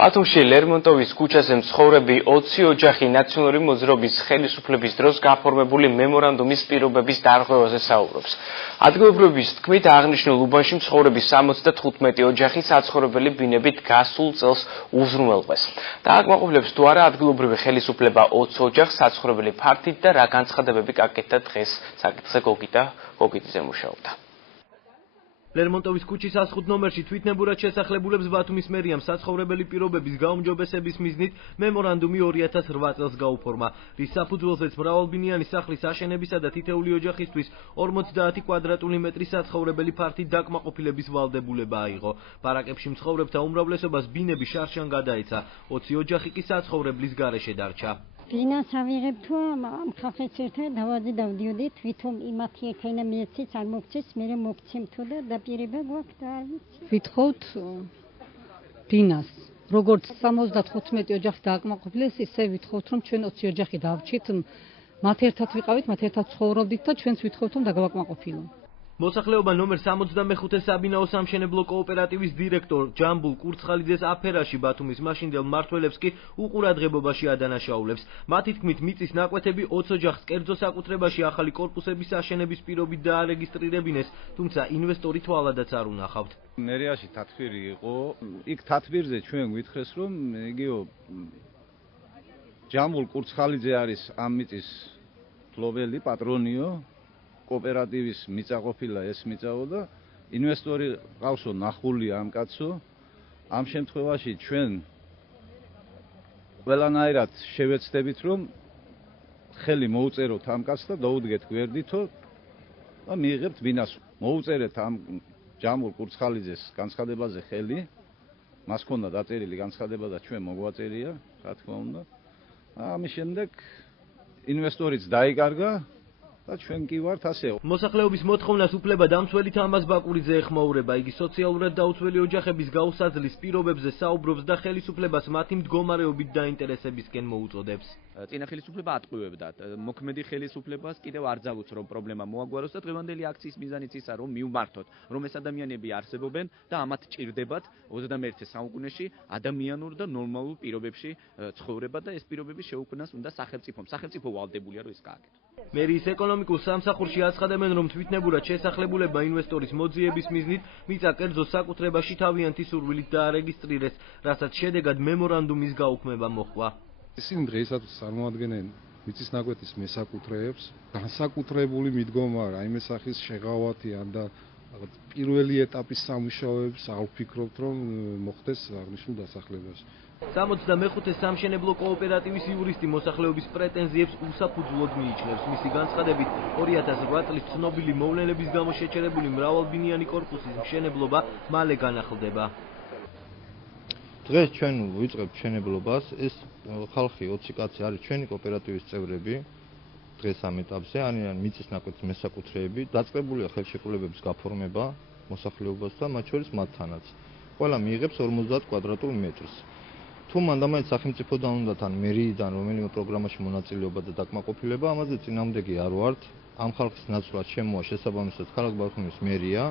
ბათუმში ლერმონტოვის ქუჩაზე მცხოვრები 20 ოჯახი ნაციონალური მოძრაობის ხელისუფლების დროს გაფორმებული მემორანდუმის პირობების დარღვევაზე საუბრობს. ადგილობრივების თქმით, აღნიშნულ უბანში მცხოვრები 75 ოჯახი საცხოვრებელი ბინებით გასულ წელს უზრუნველყვეს. დააკმაყოფილებს თუ არა ადგილობრივი ხელისუფლება 20 ოჯახს საცხოვრებელი ფართით და რა განცხადებები გაკეთდა დღეს საკითხზე გოგიტიძე მუშაობდა. ლერმონტოვის ქუჩის 105 ნომერში თვითნებურად შესახლებულებს ბათუმის მერიამ საცხოვრებელი პირობების გაუმჯობესების მიზნით მემორანდუმი 2008 წელს გაუფორმა, რის საფუძველზეც მრავალბინიანი სახლის აშენებისა და თითეული ოჯახისთვის 50 კვადრატული მეტრის საცხოვრებელი ფართით დაკმაყოფილების ვალდებულება აიღო. ბარაკებში მცხოვრებთა უმრავლესობას ბინები შარშან გადაეცა, 20 ოჯახი კი საცხოვრებლის გარეშე დარჩა. ბინას ავიღებ თუ ამ ხალხის ერთად დავაძე დავდიოდით, ვითომ იმათი ერთენა მიეცით, არ მოგცეს, მე მოგცემ თუ და დაპირება გვაქვს და არ ვიცი. ვითხოვთ ბინას, როგორც 75 ოჯახი დააკმაყოფილეს, ისე ვითხოვთ, რომ ჩვენ 20 ოჯახი დავჭით, მათ ერთად ვიყავით, მათ ერთად ცხოვრობდით და ჩვენც ვითხოვთ, რომ დაგავაკმაყოფილო. მოსახლეობა ნომერ 65 საბინაო სამშენებლო კოოპერატივის დირექტორ ჯამბულ კურცხალიძეს აფერაში ბათუმის მაშინდელ მმართველებს კი უყურადღებობაში ადანაშაულებს. მათი თქმით, მიწის ნაკვეთები 20 ოჯახს კერძო საკუთრებაში ახალი კორპუსების აშენების პირობით დაარეგისტრირებინეს, თუმცა ინვესტორი თვალადაც არ უნახავთ. მერიაში თათბირი იყო, იქ თათბირზე ჩვენ გვითხრეს, რომ იგივე ჯამბულ კურცხალიძე არის ამ მიწის ფლობელი, პატრონიო. კოოპერატივის მიწა ყოფილა ეს მიწაო და ინვესტორი ყავსო ნახული ამ კაცო. ამ შემთხვევაში ჩვენ ყველანაირად შევეცდებით, რომ ხელი მოუწეროთ ამ კაცს და დაუდგეთ გვერდითო და მიიღებთ ბინას. მოუწერეთ ამ ჯამბულ კურცხალიძეს განცხადებაზე ხელი. მას ჰქონდა დაწერილი განცხადება და ჩვენ მოგვაწერია, რა თქმა უნდა. ამის შემდეგ ინვესტორიც დაიკარგა. ჩვენ კი ვართ ასე. მოსახლეობის მოთხოვნას უფლება დამცველი თამაზ ბაკურიძე ეხმაურება. იგი სოციალურად დაუცველი ოჯახების გაუსაძლის პირობებზე საუბრობს და ხელისუფლებას მათი მდგომარეობით და ინტერესებისკენ მოუწოდებს. წინა ხელისუფლება ატყუებდა. მოქმედი ხელისუფლებას კიდევ არ ძალუց რომ პრობლემა მოაგვაროს და დღევანდელი აქციის მიზანიც ისა რომ მივმართოთ, რომ ეს ადამიანები არსებობენ და ამათ ჭირდებათ 21 საუკუნეში ადამიანურ და ნორმალურ პირობებში ცხოვრება და ეს პირობები შეუქმნას უნდა სახელმწიფომ. სახელმწიფო ვალდებულია რომ ეს გააკეთოს. მერიის ეკონომიკურ სამსახურში აცხადებენ, რომ თვითნებურად შესახლებულებმა ინვესტორის მოძიების მიზნით მიწა კერძო საკუთრებაში თავიანთი სურვილით დაარეგისტრირეს, რასაც შედეგად მემორანდუმის გაუქმება მოჰყვა. ისინი დღეისათვის წარმოადგენენ მიწის ნაკვეთის მესაკუთრეებს, განსაკუთრებული მიდგომა რაიმე სახის შეღავათი ან და პირველი ეტაპის სამუშაოებს არ ვფიქრობთ, რომ მოხდეს აღნიშნულ დასახლებაში. 65 სამშენებლო კოოპერატივის იურისტი მოსახლეობის პრეტენზიებს უსაფუძვლოდ მიიჩნევს. მისი განცხადებით, 2008 წლის ცნობილი მოვლენების გამო შეჩერებული მრავალბინიანი კორპუსის მშენებლობა მალე განახლდება. დღეს ჩვენ ვიწყებთ მშენებლობას, ეს ხალხი 20 კაცი არის ჩვენი კოოპერატივის წევრები. დღეს ამ ეტაპზე არიან მიწის ნაკვეთის მესაკუთრეები, დაწყებულია ხელშეკრულებების გაფორმება მოსახლეობასთან, მათ შორის მათთანაც. ყველა მიიღებს 50 კვადრატულ მეტრს. თუ მანდამაინც სახელმწიფოდან უნდა თან მერიიდან რომელიმე პროგრამაში მონაწილეობა და დაკმაყოფილება, ამაზე წინააღმდეგი არ ვართ. ამ ხალხის ნაცვლად შემოა შესაბამისად ქალაქ ბათუმის მერია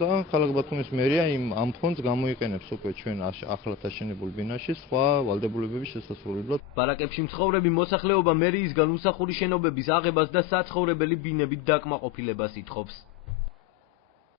და ქალაქ ბათუმის მერია ამ ფონდს გამოიყენებს უკვე ჩვენ ახლად აშენებულ ბინაში სხვა ვალდებულებების შესასრულებლად. ბარაკებში მცხოვრები მოსახლეობა მერიისგან უსახური შენობების აღებას და საცხოვრებელი ბინებით დაკმაყოფილებას ითხოვს.